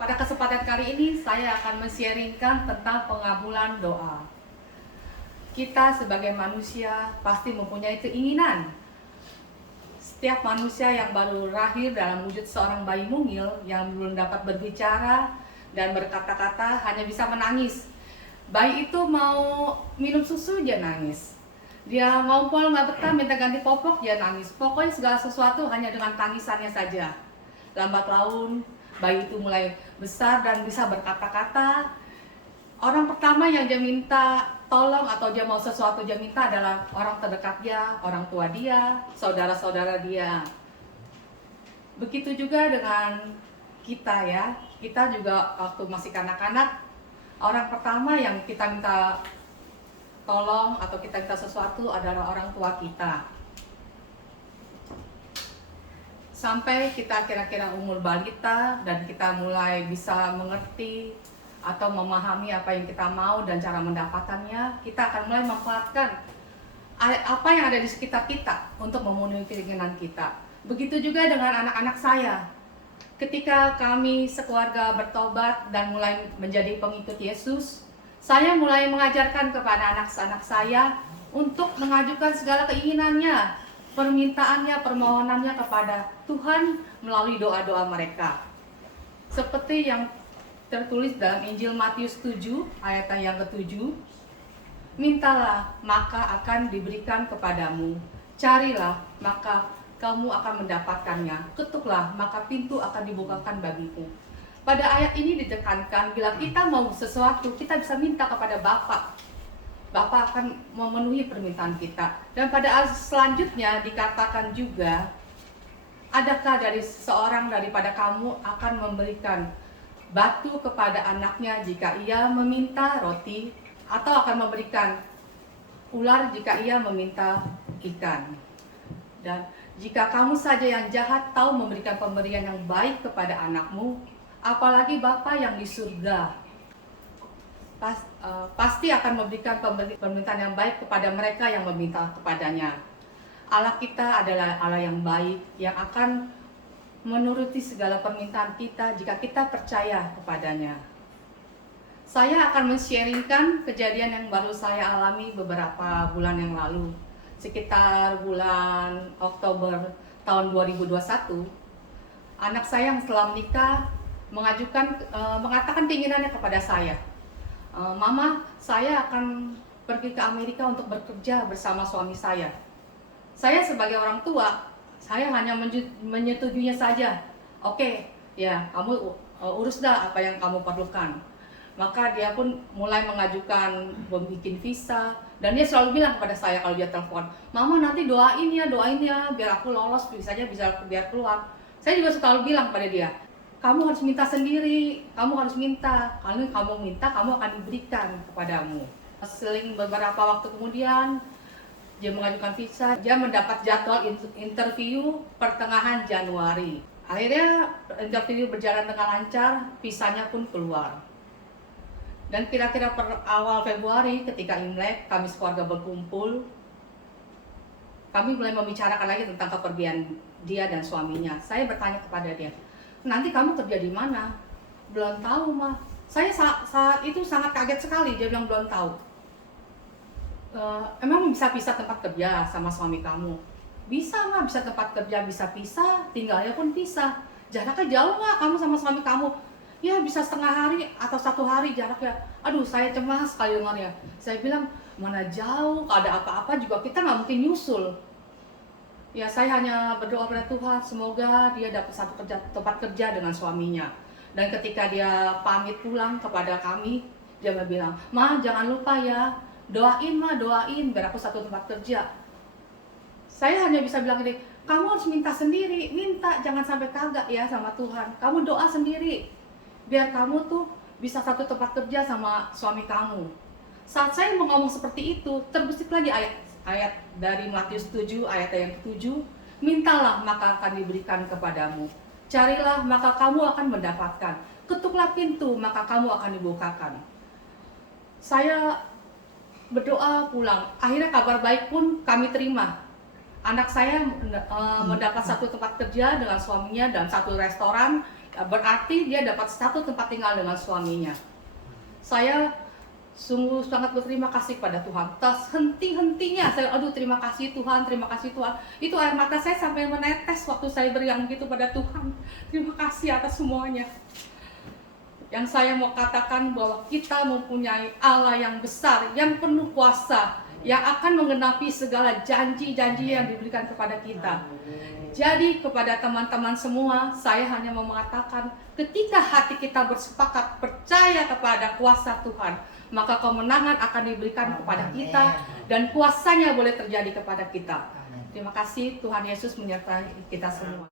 Pada kesempatan kali ini saya akan men-sharingkan tentang pengabulan doa. Kita sebagai manusia pasti mempunyai keinginan. Setiap manusia yang baru lahir dalam wujud seorang bayi mungil yang belum dapat berbicara dan berkata-kata hanya bisa menangis. Bayi itu mau minum susu dia nangis. Dia ngompol nggak betah minta ganti popok dia nangis. Pokoknya segala sesuatu hanya dengan tangisannya saja. Lambat laun bayi itu mulai besar dan bisa berkata-kata. Orang pertama yang dia minta tolong atau dia mau sesuatu dia minta adalah orang terdekat dia, orang tua dia, saudara-saudara dia. Begitu juga dengan kita ya. Kita juga waktu masih kanak-kanak, orang pertama yang kita minta tolong atau kita minta sesuatu adalah orang tua kita. Sampai kita kira-kira umur balita dan kita mulai bisa mengerti atau memahami apa yang kita mau dan cara mendapatkannya, kita akan mulai memanfaatkan apa yang ada di sekitar kita untuk memenuhi keinginan kita. Begitu juga dengan anak-anak saya. Ketika kami sekeluarga bertobat dan mulai menjadi pengikut Yesus, saya mulai mengajarkan kepada anak-anak saya untuk mengajukan segala keinginannya, permintaannya, permohonannya kepada Tuhan melalui doa-doa mereka. Seperti yang tertulis dalam Injil Matius 7 ayat yang ke-7, mintalah maka akan diberikan kepadamu, carilah maka kamu akan mendapatkannya, ketuklah maka pintu akan dibukakan bagimu. Pada ayat ini ditekankan bila kita mau sesuatu kita bisa minta kepada Bapa. Bapa akan memenuhi permintaan kita. Dan pada ayat selanjutnya dikatakan juga, adakah dari seorang daripada kamu akan memberikan batu kepada anaknya jika ia meminta roti, atau akan memberikan ular jika ia meminta ikan. Dan jika kamu saja yang jahat tahu memberikan pemberian yang baik kepada anakmu, apalagi Bapa yang di surga pasti akan memberikan permintaan yang baik kepada mereka yang meminta kepadanya. Allah kita adalah Allah yang baik, yang akan menuruti segala permintaan kita jika kita percaya kepadanya. Saya akan men-sharingkan kejadian yang baru saya alami beberapa bulan yang lalu. Sekitar bulan Oktober tahun 2021, anak saya yang setelah menikah mengatakan keinginannya kepada saya. Mama, saya akan pergi ke Amerika untuk bekerja bersama suami saya. Saya sebagai orang tua, saya hanya menyetujuinya saja. Oke, ya kamu urus dah apa yang kamu perlukan. Maka dia pun mulai mengajukan membuat visa. Dan dia selalu bilang kepada saya kalau dia telepon, Mama nanti doain ya, biar aku lolos, bisa biar keluar. Saya juga selalu bilang pada dia, kamu harus minta sendiri, kamu harus minta. Kalau kamu minta, kamu akan diberikan kepadamu. Seling beberapa waktu kemudian, dia mengajukan visa, dia mendapat jadwal interview pertengahan Januari. Akhirnya interview berjalan dengan lancar, visanya pun keluar. Dan kira-kira per awal Februari ketika Imlek, kami sekeluarga berkumpul, kami mulai membicarakan lagi tentang kepergian dia dan suaminya. Saya bertanya kepada dia, nanti kamu kerja di mana? Belum tahu, Ma. Saya saat itu sangat kaget sekali, dia bilang belum tahu. Emang bisa pisah tempat kerja sama suami kamu? Bisa, Ma, bisa tempat kerja, bisa pisah, tinggalnya pun pisah. Jaraknya jauh nggak kamu sama suami kamu? Ya bisa setengah hari atau 1 hari jaraknya. Aduh, saya cemas sekali dengarnya. Saya bilang, mana jauh, kalau ada apa-apa juga kita nggak mungkin nyusul. Ya saya hanya berdoa pada Tuhan, semoga dia dapat tempat kerja dengan suaminya. Dan ketika dia pamit pulang kepada kami, dia bilang, Ma jangan lupa ya, doain Ma, doain biar aku satu tempat kerja. Saya hanya bisa bilang gini, kamu harus minta sendiri, minta, jangan sampai kagak ya sama Tuhan. Kamu doa sendiri, biar kamu tuh bisa satu tempat kerja sama suami kamu. Saat saya mau ngomong seperti itu, terbesit lagi ayat dari Matius 7 ayat yang ke-7, mintalah maka akan diberikan kepadamu, carilah maka kamu akan mendapatkan, ketuklah pintu maka kamu akan dibukakan. Saya berdoa pulang, akhirnya kabar baik pun kami terima. Anak saya mendapat satu tempat kerja dengan suaminya dan satu restoran berarti dia dapat satu tempat tinggal dengan suaminya. Saya sungguh sangat berterima kasih pada Tuhan. Tas henti-hentinya saya, aduh terima kasih Tuhan, terima kasih Tuhan. Itu air mata saya sampai menetes waktu saya beriang gitu pada Tuhan. Terima kasih atas semuanya. Yang saya mau katakan bahwa kita mempunyai Allah yang besar, yang penuh kuasa, yang akan menggenapi segala janji-janji yang diberikan kepada kita. Jadi kepada teman-teman semua, saya hanya mau mengatakan, ketika hati kita bersepakat percaya kepada kuasa Tuhan, maka kemenangan akan diberikan kepada kita dan kuasanya boleh terjadi kepada kita. Terima kasih, Tuhan Yesus menyertai kita semua.